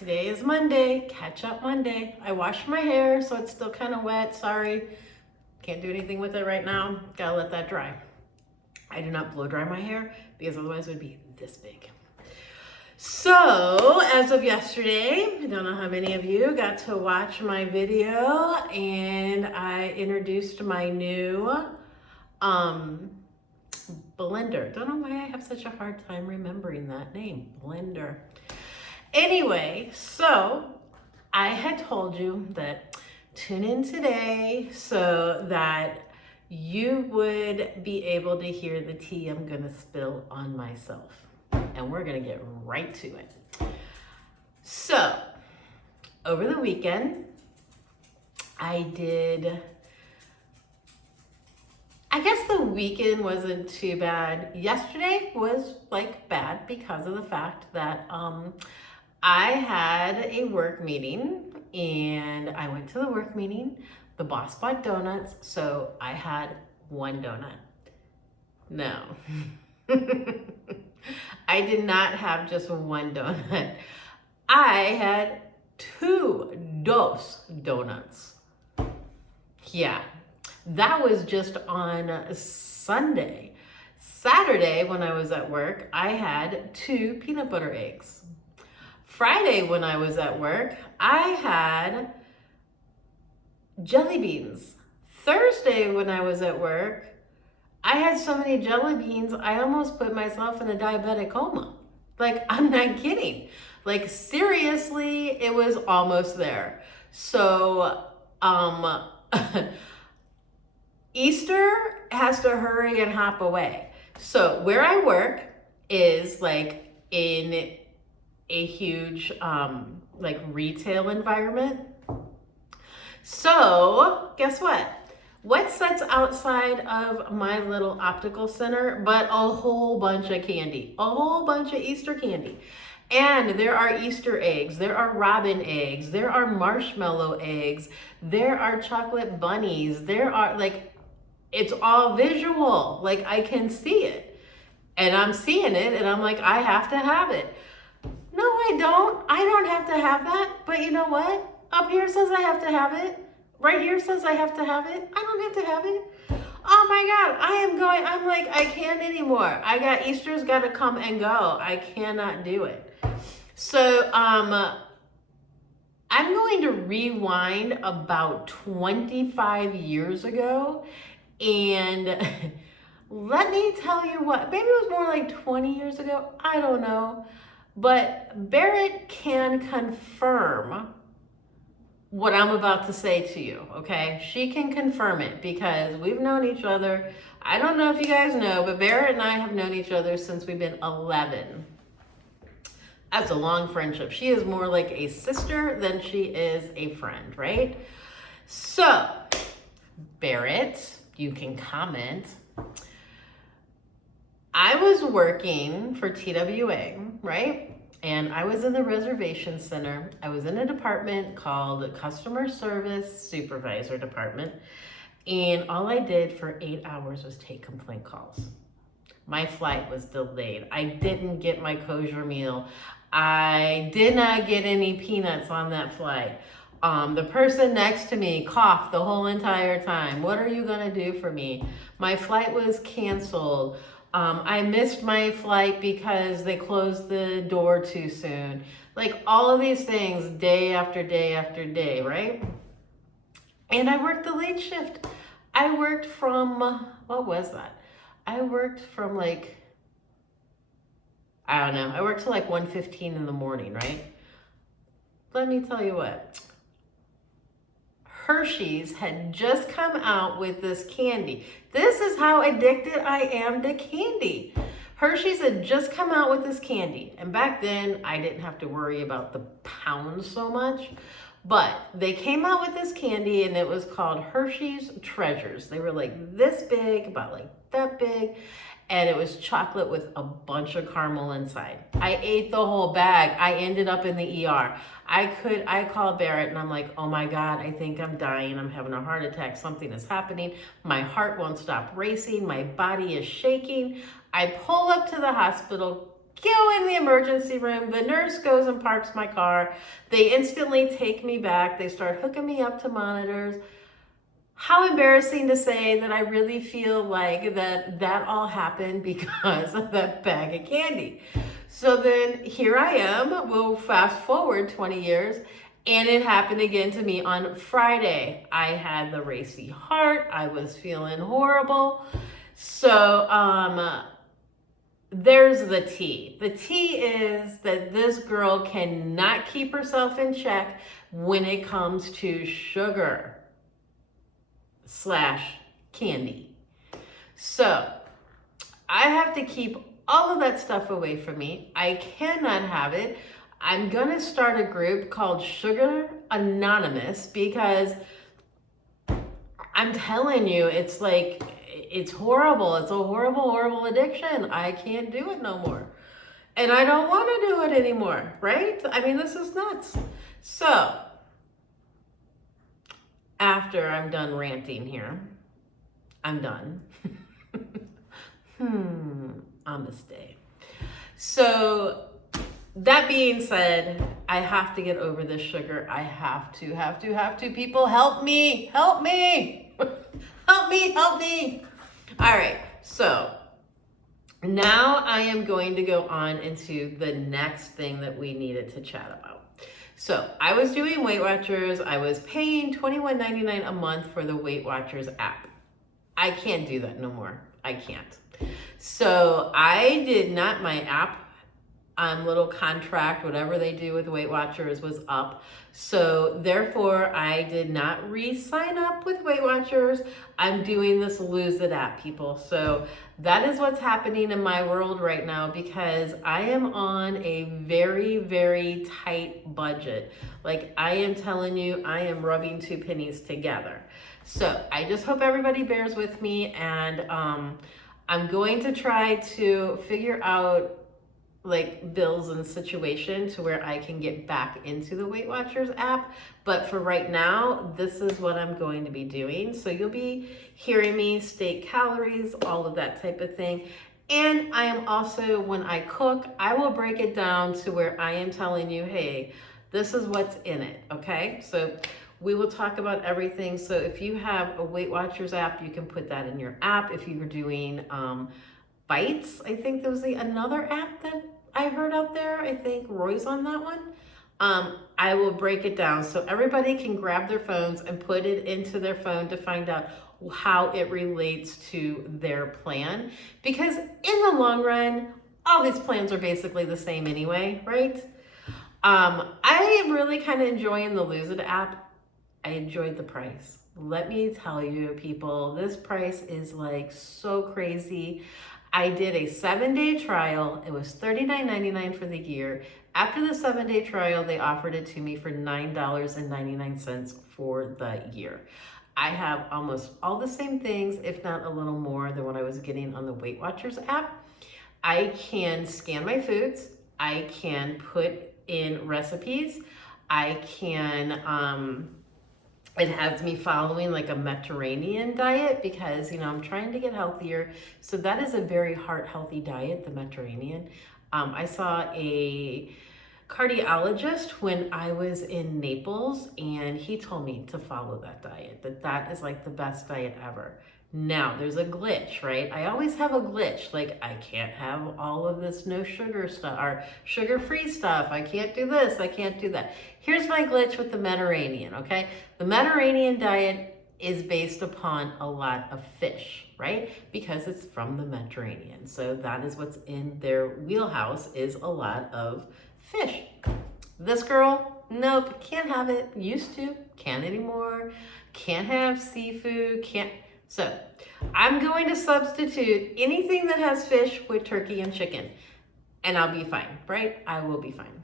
Today is Monday, catch up Monday. I washed my hair, so it's still kind of wet. Sorry, can't do anything with it right now. Gotta let that dry. I do not blow dry my hair because otherwise it would be this big. So, as of yesterday, I don't know how many of you got to watch my video, and I introduced my new blender. Don't know why I have such a hard time remembering that name, blender. Anyway, so I had told you that tune in today so that you would be able to hear the tea I'm gonna spill on myself. And we're gonna get right to it. So, over the weekend, I guess the weekend wasn't too bad. Yesterday was like bad because of the fact that I had a work meeting and I went to the work meeting. The boss bought donuts, so I had one donut. No. I did not have just one donut. I had dos donuts. Yeah, that was just on Sunday. Saturday, when I was at work, I had 2 peanut butter eggs. Friday, when I was at work, I had jelly beans. Thursday, when I was at work, I had so many jelly beans, I almost put myself in a diabetic coma. Like, I'm not kidding. Like, seriously, it was almost there. So, Easter has to hurry and hop away. So, where I work is like in a huge, like retail environment. So, guess what? What sits outside of my little optical center but a whole bunch of candy, a whole bunch of Easter candy. And there are Easter eggs, there are robin eggs, there are marshmallow eggs, there are chocolate bunnies, there are like, it's all visual. Like, I can see it and I'm seeing it and I'm like, I have to have it. No, I don't have to have that. But you know what? Up here says I have to have it. Right here says I have to have it. I don't have to have it. Oh my God, I'm like, I can't anymore. Easter's got to come and go. I cannot do it. So, I'm going to rewind about 25 years ago. And let me tell you what, maybe it was more like 20 years ago. I don't know. But Barrett can confirm what I'm about to say to you, okay? She can confirm it because we've known each other. I don't know if you guys know, but Barrett and I have known each other since we've been 11. That's a long friendship. She is more like a sister than she is a friend, right? So, Barrett, you can comment. I was working for TWA, right? And I was in the reservation center. I was in a department called the Customer Service Supervisor Department. And all I did for 8 hours was take complaint calls. My flight was delayed. I didn't get my kosher meal. I did not get any peanuts on that flight. The person next to me coughed the whole entire time. What are you gonna do for me? My flight was canceled. I missed my flight because they closed the door too soon. Like all of these things day after day after day, right? And I worked the late shift. I worked from, what was that? I worked from like, I don't know. I worked till like 1:15 in the morning, right? Let me tell you what. Hershey's had just come out with this candy. This is how addicted I am to candy. Hershey's had just come out with this candy. And back then, I didn't have to worry about the pounds so much. But they came out with this candy and it was called Hershey's Treasures. They were like this big, about like that big. And it was chocolate with a bunch of caramel inside. I ate the whole bag. I ended up in the ER. I called Barrett and I'm like, oh my God, I think I'm dying. I'm having a heart attack. Something is happening. My heart won't stop racing. My body is shaking. I pull up to the hospital. go in the emergency room. The nurse goes and parks my car. They instantly take me back. They start hooking me up to monitors. How embarrassing to say that I really feel like that all happened because of that bag of candy. So then here I am, we'll fast forward 20 years, and it happened again to me on Friday. I had the racy heart, I was feeling horrible. So there's the tea. The tea is that this girl cannot keep herself in check when it comes to sugar / candy. So I have to keep all of that stuff away from me. I cannot have it. I'm gonna start a group called Sugar Anonymous because I'm telling you, it's like, it's horrible. It's a horrible, horrible addiction. I can't do it no more. And I don't want to do it anymore, right? I mean, this is nuts. So after I'm done ranting here, I'm done. Namaste. So that being said, I have to get over this sugar. I have to. People, help me, help me, help me, help me. All right, so now I am going to go on into the next thing that we needed to chat about. So I was doing Weight Watchers. I was paying $21.99 a month for the Weight Watchers app. I can't do that no more. I can't. So I did not, my app little contract, whatever they do with Weight Watchers was up. So therefore I did not re-sign up with Weight Watchers. I'm doing this Lose It app, people. So that is what's happening in my world right now because I am on a very, very tight budget. Like I am telling you, I am rubbing two pennies together. So I just hope everybody bears with me, and I'm going to try to figure out like bills and situation to where I can get back into the Weight Watchers app. But for right now, this is what I'm going to be doing. So you'll be hearing me state calories, all of that type of thing. And I am also, when I cook, I will break it down to where I am telling you, hey, this is what's in it, okay? So we will talk about everything. So if you have a Weight Watchers app, you can put that in your app. If you were doing Bites, I think there was another app that I heard out there. I think Roy's on that one. I will break it down so everybody can grab their phones and put it into their phone to find out how it relates to their plan. Because in the long run, all these plans are basically the same anyway, right? I am really kind of enjoying the Lose It app. I enjoyed the price. Let me tell you, people, this price is like so crazy. I did a 7-day trial. It was $39.99 for the year. After the 7-day trial, they offered it to me for $9.99 for the year. I have almost all the same things, if not a little more than what I was getting on the Weight Watchers app. I can scan my foods. I can put in recipes. I can, it has me following like a Mediterranean diet because, I'm trying to get healthier. So that is a very heart healthy diet, the Mediterranean. I saw a cardiologist when I was in Naples, and he told me to follow that diet, that is like the best diet ever. Now, there's a glitch, right? I always have a glitch. Like, I can't have all of this no sugar stuff or sugar-free stuff. I can't do this. I can't do that. Here's my glitch with the Mediterranean, okay? The Mediterranean diet is based upon a lot of fish, right? Because it's from the Mediterranean. So that is what's in their wheelhouse, is a lot of fish. This girl, nope, can't have it. Used to, can't anymore. Can't have seafood, can't. So I'm going to substitute anything that has fish with turkey and chicken, and I'll be fine, right? I will be fine.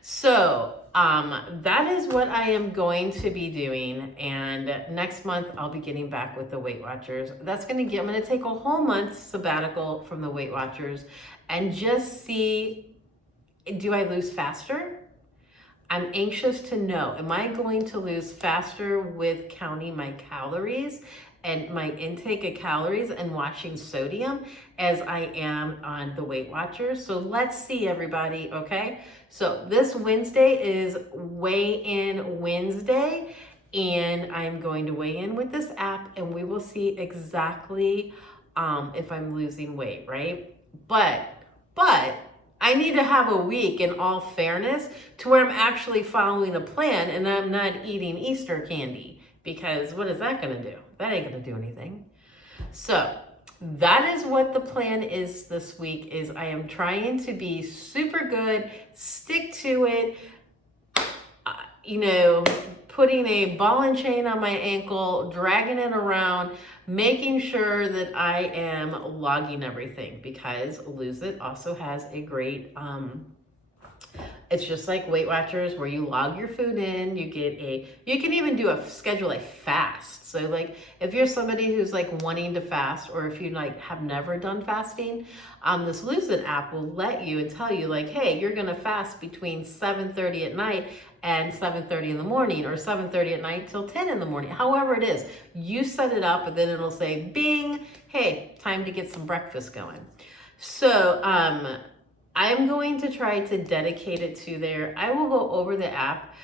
So that is what I am going to be doing. And next month I'll be getting back with the Weight Watchers. I'm going to take a whole month sabbatical from the Weight Watchers and just see, do I lose faster? I'm anxious to know, am I going to lose faster with counting my calories and my intake of calories and watching sodium as I am on the Weight Watchers. So let's see, everybody, okay? So this Wednesday is weigh-in Wednesday, and I'm going to weigh in with this app, and we will see exactly if I'm losing weight, right? But I need to have a week, in all fairness, to where I'm actually following a plan and I'm not eating Easter candy, because what is that gonna do? That ain't gonna do anything. So that is what the plan is this week. Is I am trying to be super good, stick to it, putting a ball and chain on my ankle, dragging it around, making sure that I am logging everything, because Lose It also has a great, it's just like Weight Watchers, where you log your food in, you can even schedule a fast. So like if you're somebody who's like wanting to fast, or if you like have never done fasting, this Lose It app will let you and tell you like, hey, you're gonna fast between 7:30 at night and 7:30 in the morning, or 7:30 at night till 10 in the morning. However it is, you set it up, and then it'll say, bing, hey, time to get some breakfast going. So I'm going to try to dedicate it to there. I will go over the app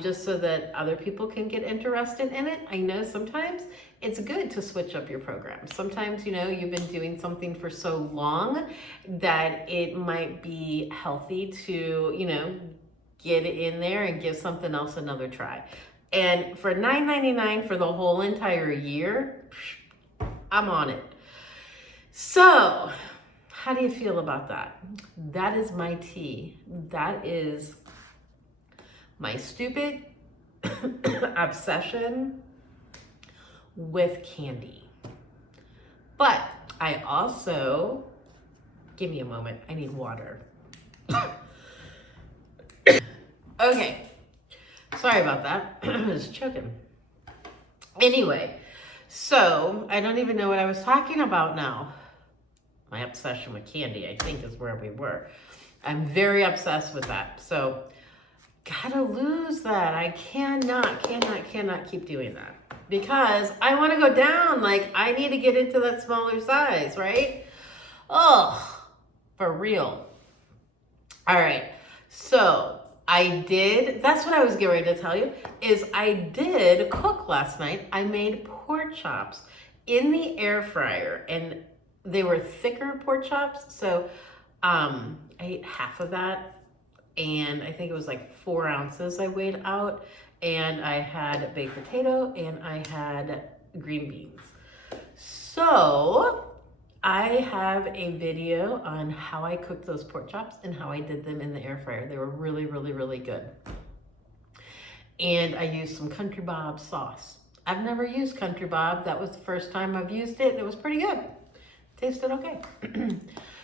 just so that other people can get interested in it. I know sometimes it's good to switch up your program. Sometimes, you've been doing something for so long that it might be healthy to, get it in there and give something else another try. And for $9.99 for the whole entire year, I'm on it. So, how do you feel about that? That is my tea. That is my stupid obsession with candy. But I also, give me a moment, I need water. Okay, sorry about that. I was choking. Anyway, so I don't even know what I was talking about now. My obsession with candy, I think, is where we were. I'm very obsessed with that. So, gotta lose that. I cannot keep doing that, because I want to go down. Like, I need to get into that smaller size, right? Oh, for real. All right. So that's what I was getting ready to tell you, is I did cook last night. I made pork chops in the air fryer, and they were thicker pork chops. So I ate half of that, and I think it was like 4 ounces I weighed out, and I had baked potato, and I had green beans. So I have a video on how I cooked those pork chops and how I did them in the air fryer. They were really, really, really good. And I used some Country Bob sauce. I've never used Country Bob. That was the first time I've used it, and it was pretty good. Tasted okay.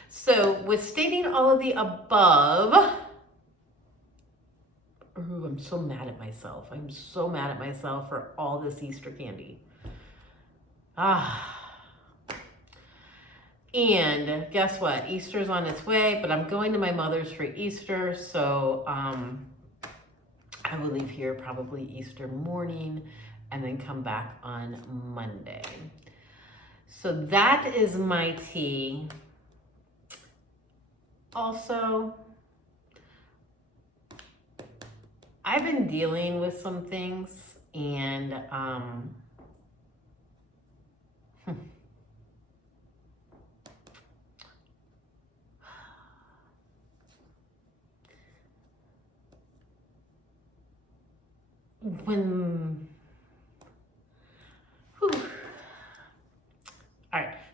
So with stating all of the above, ooh, I'm so mad at myself. I'm so mad at myself for all this Easter candy. And guess what? Easter's on its way, but I'm going to my mother's for Easter, so I will leave here probably Easter morning and then come back on Monday. So that is my tea. Also, I've been dealing with some things, and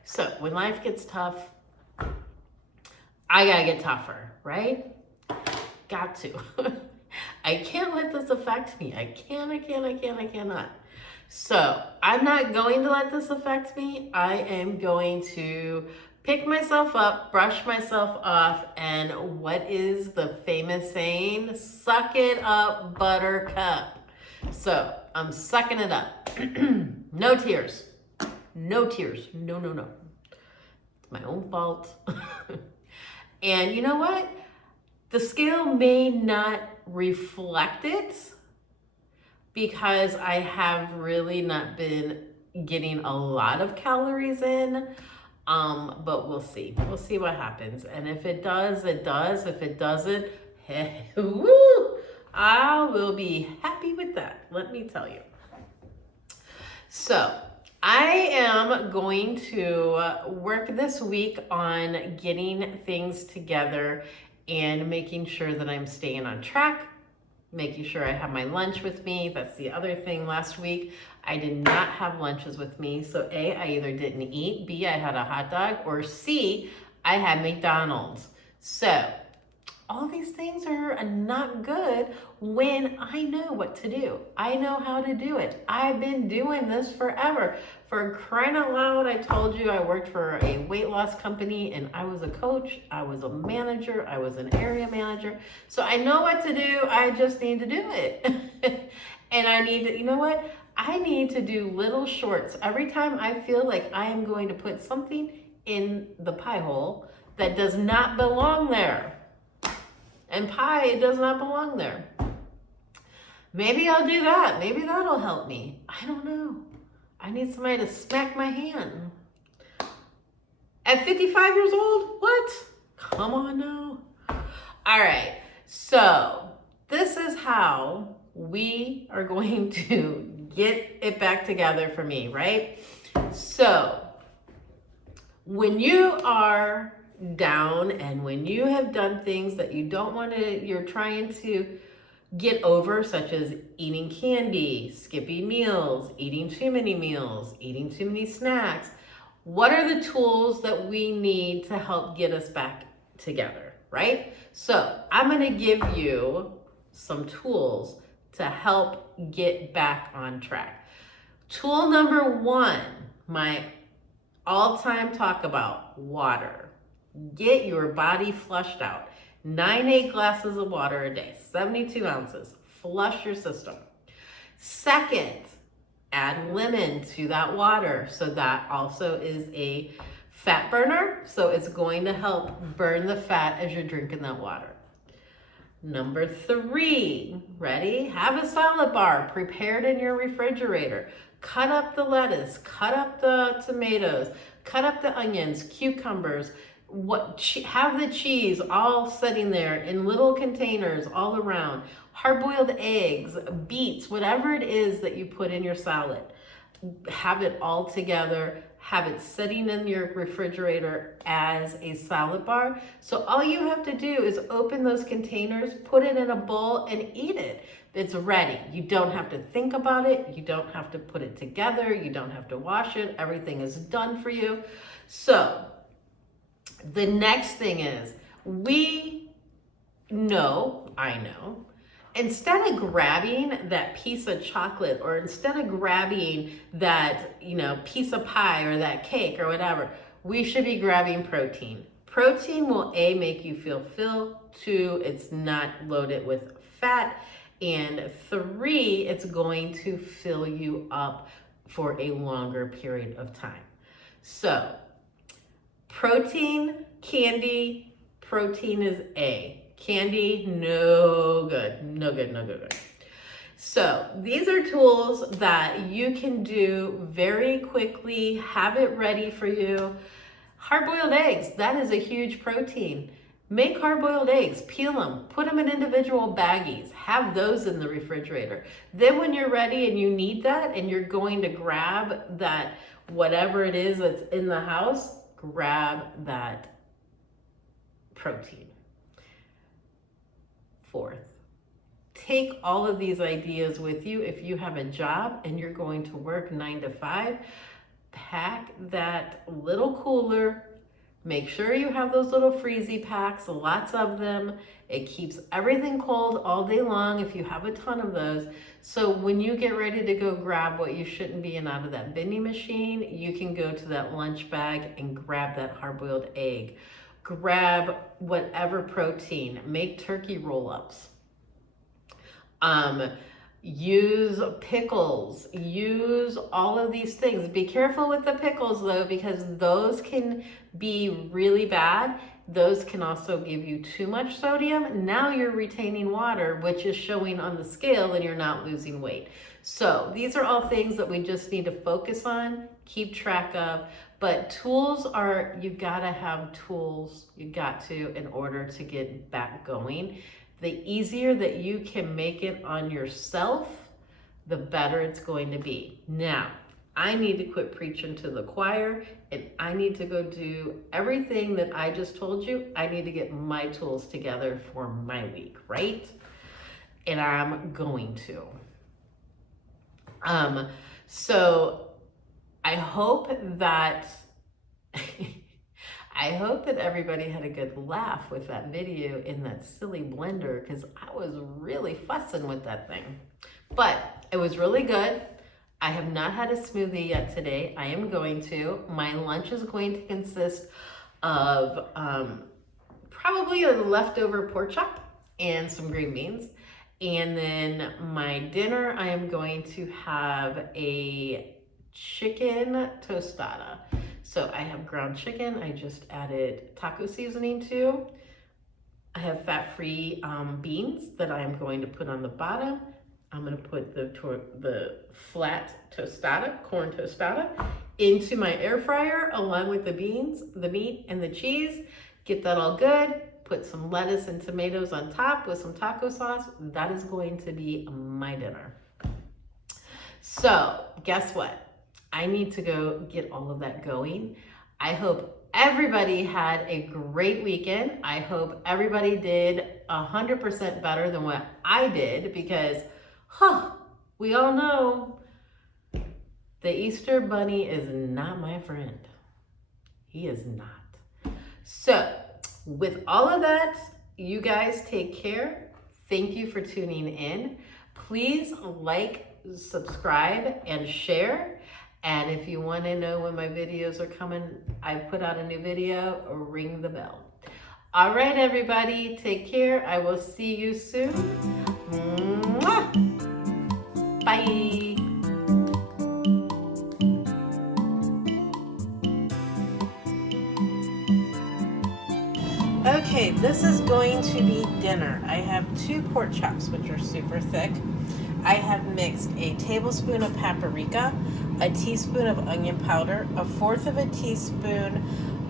so when life gets tough, I gotta get tougher, right? Got to. I can't let this affect me. I cannot. So I'm not going to let this affect me. I am going to pick myself up, brush myself off, and what is the famous saying? Suck it up, buttercup. So I'm sucking it up. No tears. No tears. No. It's my own fault. And you know what? The scale may not reflect it, because I have really not been getting a lot of calories in. But we'll see. We'll see what happens. And if it does, it does. If it doesn't, woo, I will be happy with that. Let me tell you. So I am going to work this week on getting things together and making sure that I'm staying on track, making sure I have my lunch with me. That's the other thing. Last week, I did not have lunches with me. So A, I either didn't eat, B, I had a hot dog, or C, I had McDonald's. So all these things are not good when I know what to do. I know how to do it. I've been doing this forever. For crying out loud, I told you I worked for a weight loss company and I was a coach, I was a manager, I was an area manager. So I know what to do, I just need to do it. And I need to, you know what? I need to do little shorts. Every time I feel like I am going to put something in the pie hole that does not belong there. And pie, it does not belong there. Maybe I'll do that. Maybe that'll help me. I don't know. I need somebody to smack my hand. At 55 years old? What? Come on now. All right. So this is how we are going to get it back together for me, right? So when you are down and when you have done things that you don't want to, you're trying to get over, such as eating candy, skipping meals, eating too many meals, eating too many snacks, what are the tools that we need to help get us back together, right? So I'm going to give you some tools to help get back on track. Tool number one, my all-time talk about water. Get your body flushed out. 9-8 glasses of water a day, 72 ounces. Flush your system. Second, add lemon to that water. So that also is a fat burner. So it's going to help burn the fat as you're drinking that water. Number 3, ready? Have a salad bar prepared in your refrigerator. Cut up the lettuce, cut up the tomatoes, cut up the onions, cucumbers, have the cheese all sitting there in little containers all around, hard-boiled eggs, beets, whatever it is that you put in your salad. Have it all together, have it sitting in your refrigerator as a salad bar. So all you have to do is open those containers, put it in a bowl, and eat it. It's ready. You don't have to think about it. You don't have to put it together. You don't have to wash it. Everything is done for you. So the next thing is, I know, instead of grabbing that piece of chocolate or instead of grabbing that, piece of pie or that cake or whatever, we should be grabbing protein. Protein will A, make you feel full, 2, it's not loaded with fat, and 3, it's going to fill you up for a longer period of time. So protein, candy, protein is A. Candy, no good, no good, no good, no good. So these are tools that you can do very quickly, have it ready for you. Hard-boiled eggs, that is a huge protein. Make hard-boiled eggs, peel them, put them in individual baggies, have those in the refrigerator. Then when you're ready and you need that and you're going to grab that, whatever it is that's in the house, grab that protein. Fourth, take all of these ideas with you. If you have a job and you're going to work 9 to 5, pack that little cooler. Make sure you have those little freezy packs, lots of them. It keeps everything cold all day long if you have a ton of those. So when you get ready to go grab what you shouldn't be in out of that vending machine, you can go to that lunch bag and grab that hard-boiled egg. Grab whatever protein. Make turkey roll-ups. Use pickles, use all of these things. Be careful with the pickles though, because those can be really bad those can also give you too much sodium. Now you're retaining water, which is showing on the scale, and you're not losing weight. So these are all things that we just need to focus on, keep track of. But tools are, you gotta have tools, you got to, in order to get back going. The easier that you can make it on yourself, the better it's going to be. Now, I need to quit preaching to the choir, and I need to go do everything that I just told you. I need to get my tools together for my week, right? And I'm going to. So I hope that I hope that everybody had a good laugh with that video in that silly blender, because I was really fussing with that thing. But it was really good. I have not had a smoothie yet today. I am going to. My lunch is going to consist of probably a leftover pork chop and some green beans. And then my dinner, I am going to have a chicken tostada. So I have ground chicken. I just added taco seasoning to. I have fat-free beans that I am going to put on the bottom. I'm going to put the flat tostada, corn tostada, into my air fryer along with the beans, the meat, and the cheese. Get that all good. Put some lettuce and tomatoes on top with some taco sauce. That is going to be my dinner. So guess what? I need to go get all of that going. I hope everybody had a great weekend. I hope everybody did 100% better than what I did, because we all know the Easter Bunny is not my friend. He is not. So with all of that, you guys take care. Thank you for tuning in. Please like, subscribe, and share. And if you want to know when my videos are coming, I put out a new video, ring the bell. All right, everybody, take care. I will see you soon. Mwah! Bye. Okay, this is going to be dinner. I have 2 pork chops, which are super thick. I have mixed a tablespoon of paprika, a teaspoon of onion powder, a 1/4 of a teaspoon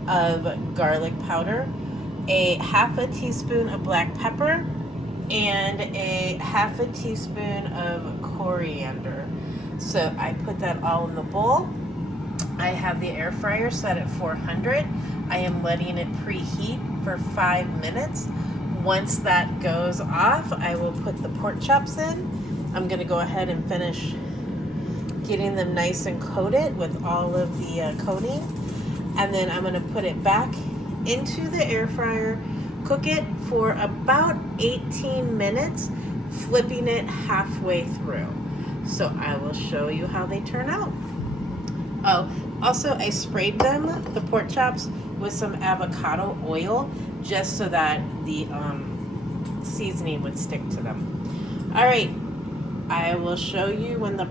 of garlic powder, a 1/2 teaspoon of black pepper, and a 1/2 teaspoon of coriander. So I put that all in the bowl. I have the air fryer set at 400. I am letting it preheat for 5 minutes. Once that goes off, I will put the pork chops in. I'm going to go ahead and finish getting them nice and coated with all of the coating. And then I'm going to put it back into the air fryer, cook it for about 18 minutes, flipping it halfway through. So I will show you how they turn out. Oh, also I sprayed them, the pork chops, with some avocado oil, just so that the seasoning would stick to them. All right, I will show you when the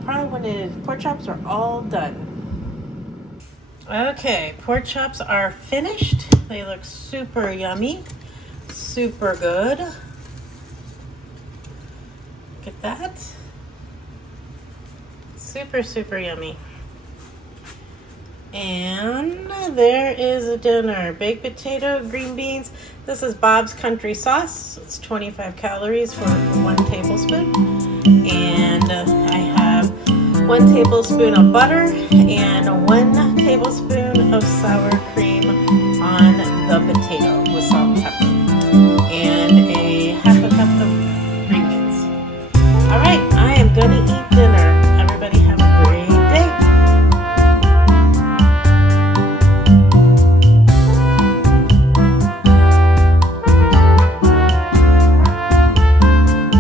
pork chops are all done. Okay, pork chops are finished. They look super yummy, super good. Look at that. Super, super yummy. And there is a dinner. Baked potato, green beans. This is Bob's Country Sauce. It's 25 calories for 1 tablespoon. And I have 1 tablespoon of butter and 1 tablespoon of sour cream on the potato with salt.